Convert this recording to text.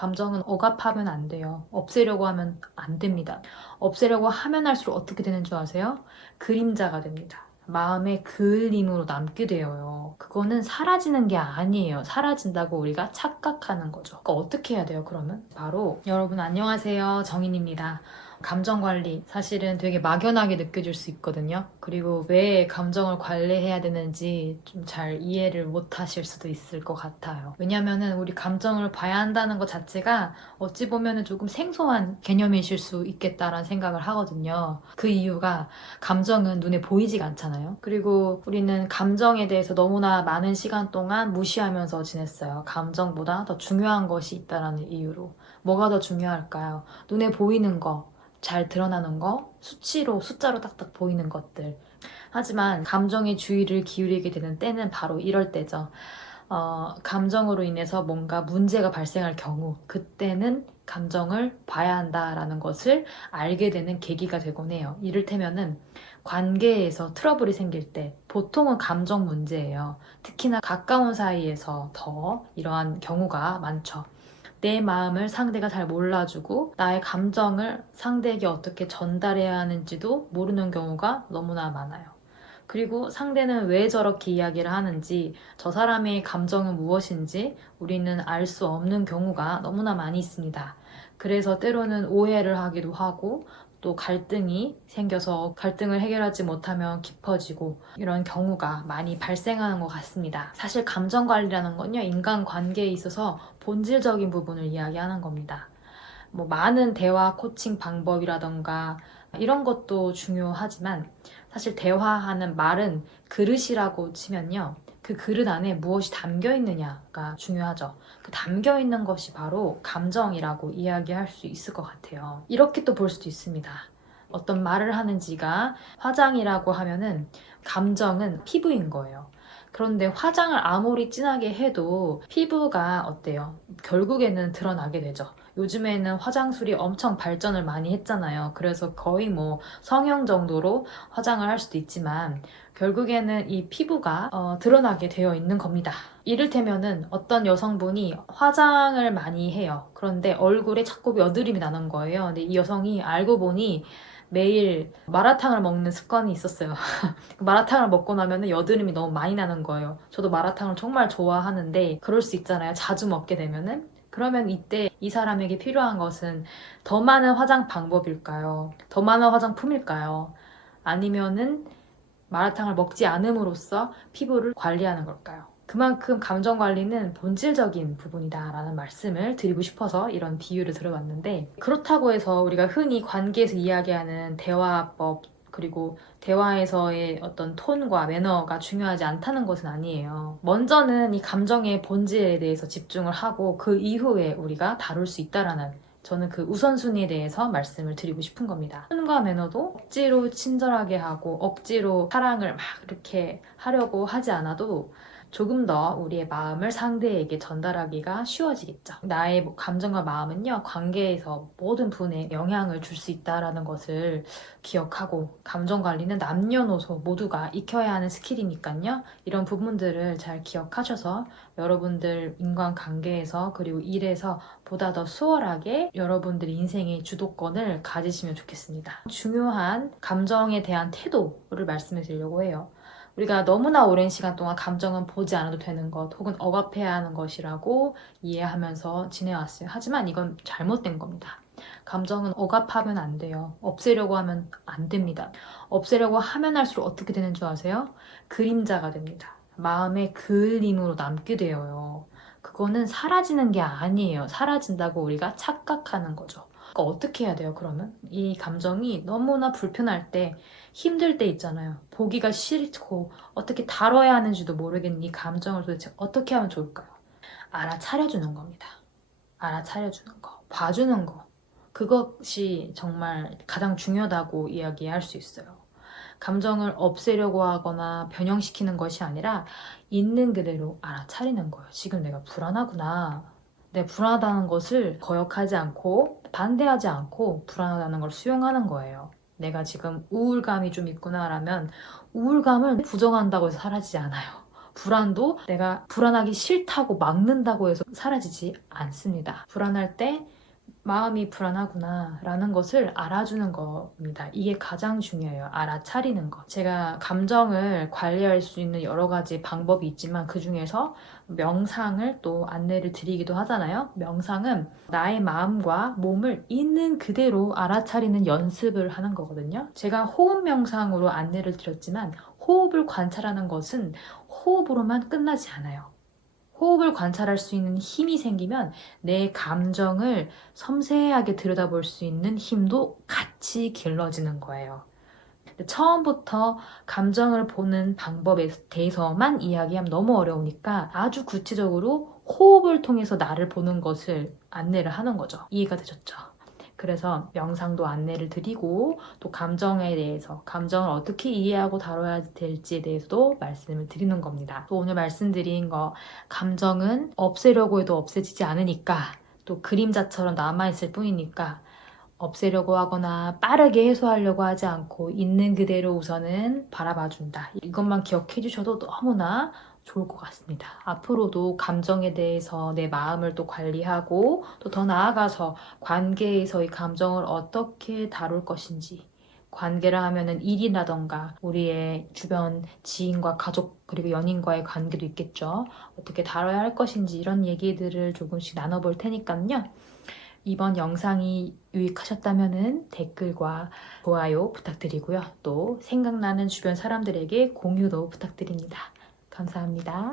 감정은 억압하면 안 돼요. 없애려고 하면 안 됩니다. 없애려고 하면 할수록 어떻게 되는 줄 아세요? 그림자가 됩니다. 마음의 그을림으로 남게 되어요. 그거는 사라지는 게 아니에요. 사라진다고 우리가 착각하는 거죠. 그러니까 어떻게 해야 돼요, 그러면? 바로 여러분 안녕하세요. 정인입니다. 감정 관리 사실은 되게 막연하게 느껴질 수 있거든요. 그리고 왜 감정을 관리해야 되는지 좀 잘 이해를 못 하실 수도 있을 것 같아요. 왜냐면은 우리 감정을 봐야 한다는 것 자체가 어찌 보면은 조금 생소한 개념이실 수 있겠다라는 생각을 하거든요. 그 이유가 감정은 눈에 보이지가 않잖아요. 그리고 우리는 감정에 대해서 너무나 많은 시간 동안 무시하면서 지냈어요. 감정보다 더 중요한 것이 있다라는 이유로. 뭐가 더 중요할까요? 눈에 보이는 거, 잘 드러나는 거, 수치로, 숫자로 딱딱 보이는 것들. 하지만 감정의 주의를 기울이게 되는 때는 바로 이럴 때죠. 감정으로 인해서 뭔가 문제가 발생할 경우, 그때는 감정을 봐야 한다라는 것을 알게 되는 계기가 되곤 해요. 이를테면은 관계에서 트러블이 생길 때 보통은 감정 문제예요. 특히나 가까운 사이에서 더 이러한 경우가 많죠. 내 마음을 상대가 잘 몰라주고 나의 감정을 상대에게 어떻게 전달해야 하는지도 모르는 경우가 너무나 많아요. 그리고 상대는 왜 저렇게 이야기를 하는지, 저 사람의 감정은 무엇인지 우리는 알 수 없는 경우가 너무나 많이 있습니다. 그래서 때로는 오해를 하기도 하고, 또 갈등이 생겨서 갈등을 해결하지 못하면 깊어지고 이런 경우가 많이 발생하는 것 같습니다. 사실 감정 관리라는 건요, 인간 관계에 있어서 본질적인 부분을 이야기하는 겁니다. 뭐 많은 대화 코칭 방법이라던가 이런 것도 중요하지만 사실 대화하는 말은 그릇이라고 치면요. 그 그릇 안에 무엇이 담겨 있느냐가 중요하죠. 그 담겨 있는 것이 바로 감정이라고 이야기할 수 있을 것 같아요. 이렇게 또 볼 수도 있습니다. 어떤 말을 하는지가 화장이라고 하면은 감정은 피부인 거예요. 그런데 화장을 아무리 진하게 해도 피부가 어때요? 결국에는 드러나게 되죠. 요즘에는 화장술이 엄청 발전을 많이 했잖아요. 그래서 거의 뭐 성형 정도로 화장을 할 수도 있지만 결국에는 이 피부가 드러나게 되어 있는 겁니다. 이를테면은 어떤 여성분이 화장을 많이 해요. 그런데 얼굴에 자꾸 여드름이 나는 거예요. 근데 이 여성이 알고 보니 매일 마라탕을 먹는 습관이 있었어요. 마라탕을 먹고 나면 여드름이 너무 많이 나는 거예요. 저도 마라탕을 정말 좋아하는데 그럴 수 있잖아요. 자주 먹게 되면은. 그러면 이때 이 사람에게 필요한 것은 더 많은 화장 방법일까요? 더 많은 화장품일까요? 아니면은 마라탕을 먹지 않음으로써 피부를 관리하는 걸까요? 그만큼 감정 관리는 본질적인 부분이다라는 말씀을 드리고 싶어서 이런 비유를 들어봤는데, 그렇다고 해서 우리가 흔히 관계에서 이야기하는 대화법, 그리고 대화에서의 어떤 톤과 매너가 중요하지 않다는 것은 아니에요. 먼저는 이 감정의 본질에 대해서 집중을 하고 그 이후에 우리가 다룰 수 있다라는, 저는 그 우선순위에 대해서 말씀을 드리고 싶은 겁니다. 톤과 매너도 억지로 친절하게 하고 억지로 사랑을 막 이렇게 하려고 하지 않아도 조금 더 우리의 마음을 상대에게 전달하기가 쉬워지겠죠. 나의 감정과 마음은요, 관계에서 모든 분에 영향을 줄 수 있다는 것을 기억하고, 감정 관리는 남녀노소 모두가 익혀야 하는 스킬이니까요. 이런 부분들을 잘 기억하셔서 여러분들 인간관계에서 그리고 일에서 보다 더 수월하게 여러분들의 인생의 주도권을 가지시면 좋겠습니다. 중요한 감정에 대한 태도를 말씀해 드리려고 해요. 우리가 너무나 오랜 시간 동안 감정은 보지 않아도 되는 것, 혹은 억압해야 하는 것이라고 이해하면서 지내왔어요. 하지만 이건 잘못된 겁니다. 감정은 억압하면 안 돼요. 없애려고 하면 안 됩니다. 없애려고 하면 할수록 어떻게 되는 줄 아세요? 그림자가 됩니다. 마음의 그을림으로 남게 되어요. 그거는 사라지는 게 아니에요. 사라진다고 우리가 착각하는 거죠. 그러니까 어떻게 해야 돼요, 그러면? 이 감정이 너무나 불편할 때, 힘들 때 있잖아요. 보기가 싫고 어떻게 다뤄야 하는지도 모르겠는 이 감정을 도대체 어떻게 하면 좋을까요? 알아차려주는 겁니다. 알아차려주는 거, 봐주는 거. 그것이 정말 가장 중요하다고 이야기할 수 있어요. 감정을 없애려고 하거나 변형시키는 것이 아니라 있는 그대로 알아차리는 거예요. 지금 내가 불안하구나. 내 불안하다는 것을 거역하지 않고 반대하지 않고 불안하다는 걸 수용하는 거예요. 내가 지금 우울감이 좀 있구나라면 우울감을 부정한다고 해서 사라지지 않아요. 불안도 내가 불안하기 싫다고 막는다고 해서 사라지지 않습니다. 불안할 때 마음이 불안하구나 라는 것을 알아주는 겁니다. 이게 가장 중요해요. 알아차리는 것. 제가 감정을 관리할 수 있는 여러 가지 방법이 있지만 그 중에서 명상을 또 안내를 드리기도 하잖아요. 명상은 나의 마음과 몸을 있는 그대로 알아차리는 연습을 하는 거거든요. 제가 호흡 명상으로 안내를 드렸지만 호흡을 관찰하는 것은 호흡으로만 끝나지 않아요. 호흡을 관찰할 수 있는 힘이 생기면 내 감정을 섬세하게 들여다볼 수 있는 힘도 같이 길러지는 거예요. 처음부터 감정을 보는 방법에 대해서만 이야기하면 너무 어려우니까 아주 구체적으로 호흡을 통해서 나를 보는 것을 안내를 하는 거죠. 이해가 되셨죠? 그래서 명상도 안내를 드리고 또 감정에 대해서 감정을 어떻게 이해하고 다뤄야 될지에 대해서도 말씀을 드리는 겁니다. 또 오늘 말씀드린 거 감정은 없애려고 해도 없애지지 않으니까 또 그림자처럼 남아있을 뿐이니까 없애려고 하거나 빠르게 해소하려고 하지 않고 있는 그대로 우선은 바라봐준다. 이것만 기억해 주셔도 너무나 좋을 것 같습니다. 앞으로도 감정에 대해서 내 마음을 또 관리하고 또 더 나아가서 관계에서의 감정을 어떻게 다룰 것인지 관계를 하면은 일이라던가 우리의 주변 지인과 가족 그리고 연인과의 관계도 있겠죠. 어떻게 다뤄야 할 것인지 이런 얘기들을 조금씩 나눠볼 테니까요. 이번 영상이 유익하셨다면 댓글과 좋아요 부탁드리고요. 또 생각나는 주변 사람들에게 공유도 부탁드립니다. 감사합니다.